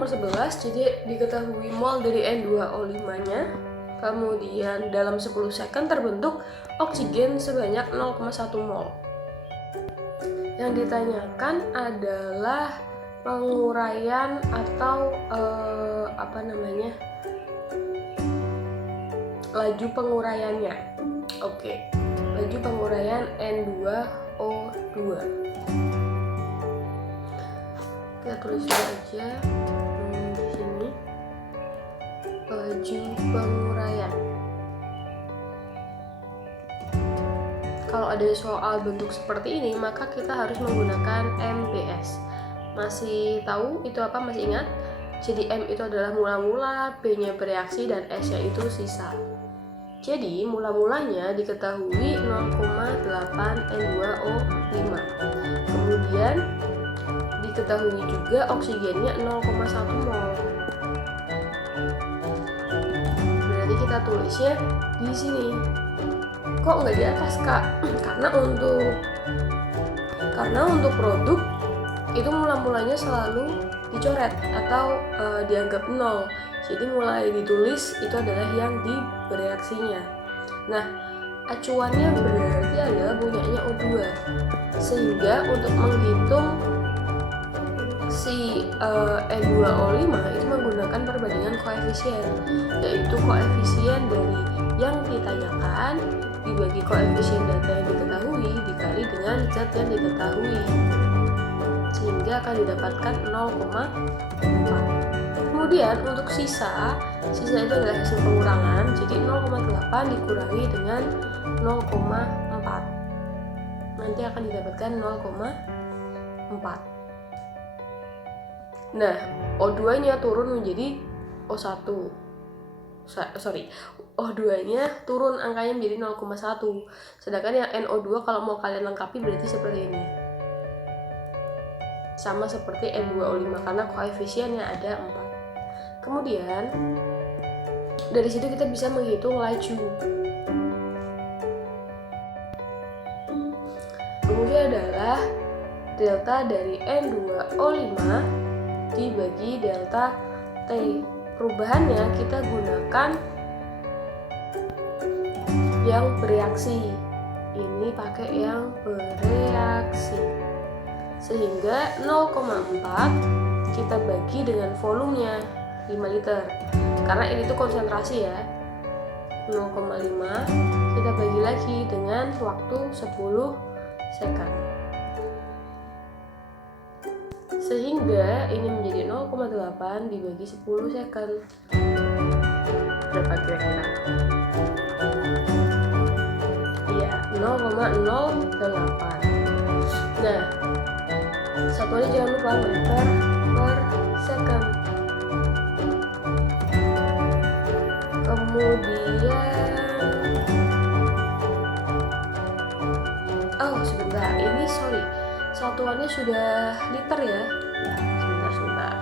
nomor 11, jadi diketahui mol dari N2O5-nya. Kemudian dalam 10 second terbentuk oksigen sebanyak 0,1 mol. Yang ditanyakan adalah penguraian atau laju penguraiannya. Oke. Laju penguraian N2O2. Kita tulis aja di sini laju penguraian. Kalau ada soal bentuk seperti ini, maka kita harus menggunakan MPS. Masih tahu itu apa? Masih ingat? Jadi M itu adalah mula-mula, B-nya bereaksi, dan S-nya itu sisa. Jadi mula-mulanya diketahui 0,8 N2O5. Kemudian diketahui juga oksigennya 0,1 mol. Berarti kita tulisnya di sini. Kok nggak di atas, Kak? Karena untuk produk itu mula-mulanya selalu dicoret atau dianggap 0. Jadi mulai ditulis itu adalah yang di bereaksinya. Nah, acuannya berarti adalah banyaknya O2. Sehingga untuk menghitung si N2O5 itu menggunakan perbandingan koefisien, yaitu koefisien dari yang ditanyakan dibagi koefisien data yang diketahui dikali dengan zat yang diketahui, sehingga akan didapatkan 0,4. Kemudian untuk sisa itu adalah hasil pengurangan, jadi 0,8 dikurangi dengan 0,4 nanti akan didapatkan 0,4. Nah, O2 nya turun menjadi O1. O2 nya turun angkanya menjadi 0,1. Sedangkan yang NO2 kalau mau kalian lengkapi berarti seperti ini. Sama seperti N2O5 karena koefisiennya ada 4. Kemudian dari situ kita bisa menghitung laju. Kemudian adalah delta dari N2O5 dibagi delta T. Perubahannya kita gunakan yang bereaksi. Ini pakai yang bereaksi. Sehingga 0,4 kita bagi dengan volumenya 5 liter. Karena ini tuh konsentrasi ya. 0,5 kita bagi lagi dengan waktu 10 second. Sehingga ini menjadi 0,8 dibagi 10 second. Berapa kira-kira? Iya, 0,08. Nah, satuannya jangan lupa meter per second. Kemudian sebentar, ini satuannya sudah liter ya. Sebentar.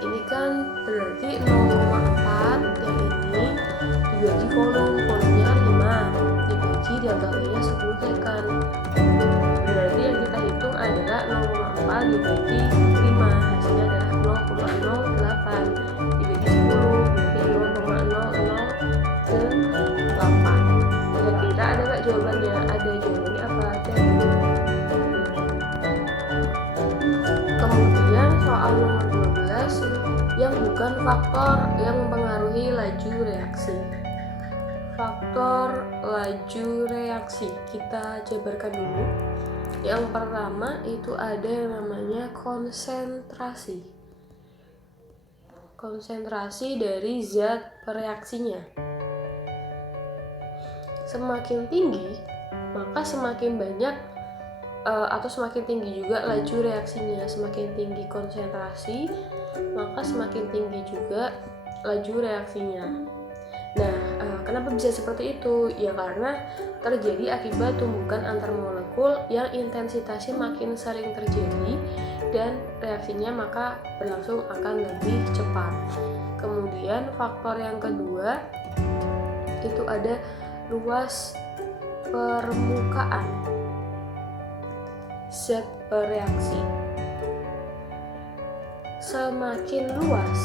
Ini kan berarti 0,4 yang ini dibagi volumenya 5 dibagi delta T-nya 10 second. Berarti yang kita hitung adalah 0,4 dibagi 5, hasilnya adalah 0,08 dibagi 10, berarti 0,008. Kira-kira ada nggak jawabannya? Ada. Jawabannya apa? Kemudian soal nomor 12 yang bukan faktor yang mempengaruhi laju reaksi. Faktor laju reaksi kita jabarkan dulu. Yang pertama itu ada yang namanya konsentrasi. Konsentrasi dari zat bereaksinya. Semakin tinggi, maka semakin banyak atau semakin tinggi juga laju reaksinya. Semakin tinggi konsentrasi, maka semakin tinggi juga laju reaksinya. Nah, kenapa bisa seperti itu? Ya karena terjadi akibat tumbukan antar molekul yang intensitasnya makin sering terjadi dan reaksinya maka berlangsung akan lebih cepat. Kemudian faktor yang kedua itu ada luas permukaan zat bereaksi. semakin luas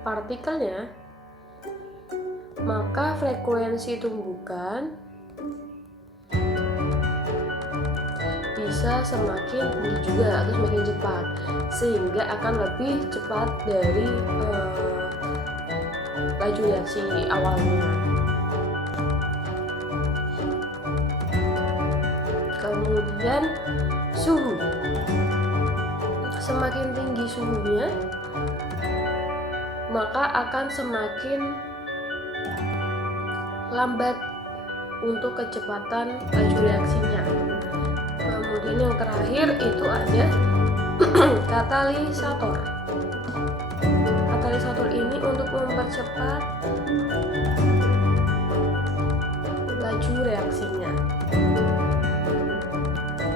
partikelnya, maka frekuensi tumbukan bisa semakin tinggi juga atau semakin cepat, sehingga akan lebih cepat dari laju reaksi awalnya. Kemudian suhu, semakin tinggi suhunya maka akan semakin lambat untuk kecepatan laju reaksinya. Kemudian yang terakhir itu ada katalisator. Katalisator ini untuk mempercepat laju reaksinya.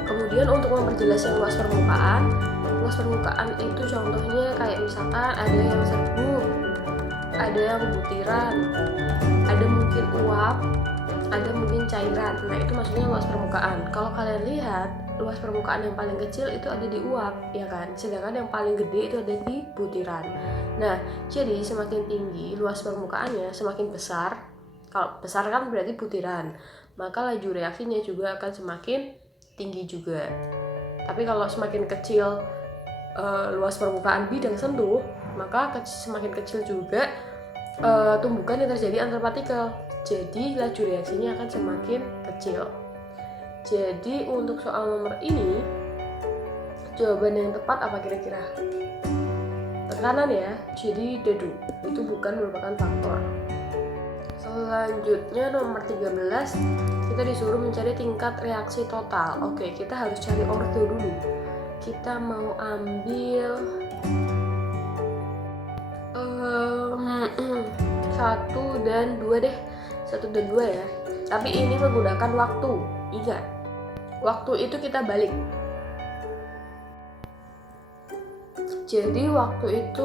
Kemudian untuk memperjelas yang luas permukaan itu contohnya kayak misalkan ada yang serbuk, ada yang butiran, ada mungkin uap, ada mungkin cairan. Nah, itu maksudnya luas permukaan. Kalau kalian lihat, luas permukaan yang paling kecil itu ada di uap, ya kan? Sedangkan yang paling gede itu ada di butiran. Nah, jadi semakin tinggi luas permukaannya, semakin besar. Kalau besar kan berarti butiran, maka laju reaksinya juga akan semakin tinggi juga. Tapi kalau semakin kecil luas permukaan bidang sentuh, maka semakin kecil juga tumbukan yang terjadi antar partikel. Jadi laju reaksinya akan semakin kecil. Jadi untuk soal nomor ini, jawaban yang tepat apa kira-kira? Tekanan ya, jadi dedu, itu bukan merupakan faktor. Selanjutnya nomor 13, kita disuruh mencari tingkat reaksi total. Oke, kita harus cari ordo dulu. Kita mau ambil 1 dan 2 deh. 1 dan 2 ya. Tapi ini menggunakan waktu. Ingat, waktu itu kita balik. Jadi waktu itu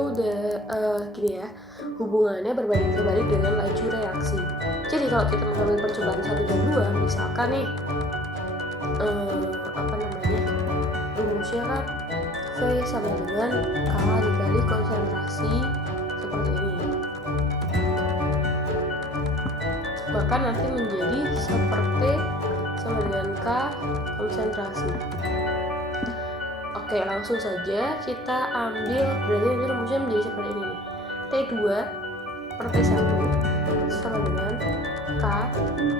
gini ya, hubungannya berbanding terbalik dengan laju reaksi. Jadi kalau kita mengambil percobaan 1 dan 2, misalkan nih rumusnya kan V sama dengan K dikali konsentrasi seperti ini, maka nanti menjadi seperti sama dengan K konsentrasi. Oke, langsung saja kita ambil, berarti nanti rumusnya menjadi seperti ini nih. T2 per T1 sama dengan K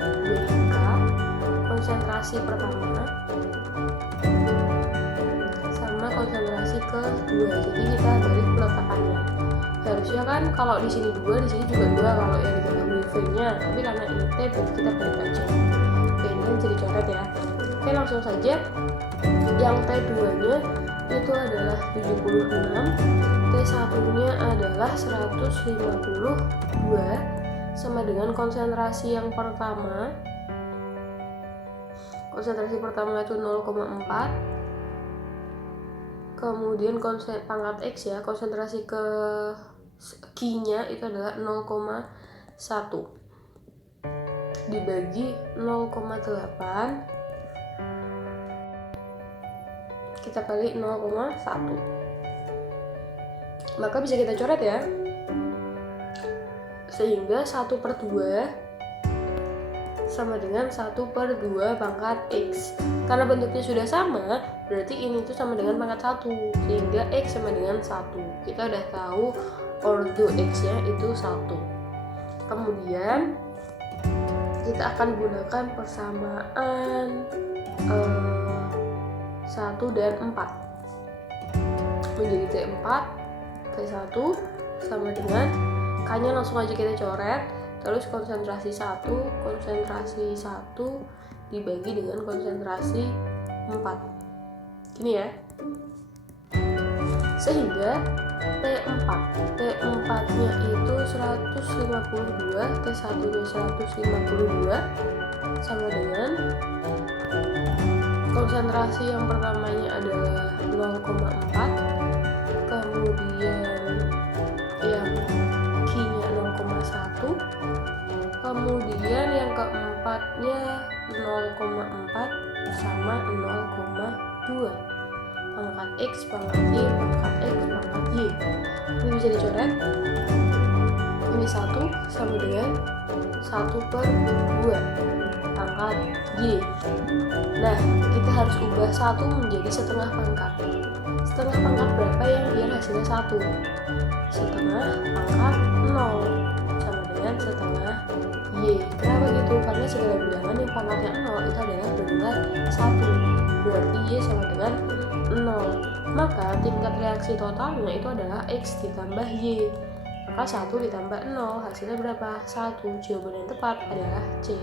bagi K konsentrasi pertama sama konsentrasi kedua. Jadi kita balik peletakannya. Harusnya kan kalau di sini 2, di sini juga 2 kalau yang diketahui V-nya. Tapi karena ini T, berarti kita balik aja. Oke, ini kan jadi coret ya. Oke, langsung saja. Yang T2-nya itu adalah 76, T1-nya adalah 152 sama dengan konsentrasi yang pertama. Konsentrasi pertama itu 0,4. Kemudian pangkat X ya, konsentrasi ke Q-nya itu adalah 0,1 dibagi 0,8, kita kali 0,1, maka bisa kita coret ya, sehingga 1/2 sama dengan 1/2 pangkat X. Karena bentuknya sudah sama, berarti ini tuh sama dengan pangkat 1, sehingga X sama dengan 1. Kita udah tahu ordo X-nya itu 1. Kemudian kita akan gunakan persamaan 1 dan 4 menjadi T4, T1 sama dengan K-nya langsung aja kita coret, terus konsentrasi 1 dibagi dengan konsentrasi 4 gini ya, sehingga T4 nya itu 152, T1 nya 152 sama dengan konsentrasi yang pertamanya adalah 0,4, kemudian yang Q-nya 0,1, kemudian yang keempatnya 0,4 sama 0,7. 2. Pangkat X pangkat Y pangkat X pangkat Y. Ini bisa dicoret. Ini 1 sama dengan 1/2 pangkat Y. Nah, kita harus ubah 1 menjadi setengah pangkat. Setengah pangkat berapa yang biar hasilnya 1? Setengah pangkat 0 sama dengan setengah Y. Kenapa gitu? Karena segala bilangan yang pangkatnya 0 itu adalah berulang 1. Berarti Y sama dengan 0. Maka tingkat reaksi totalnya itu adalah X ditambah Y. Maka 1 ditambah 0 hasilnya berapa? 1. Jawaban yang tepat adalah C.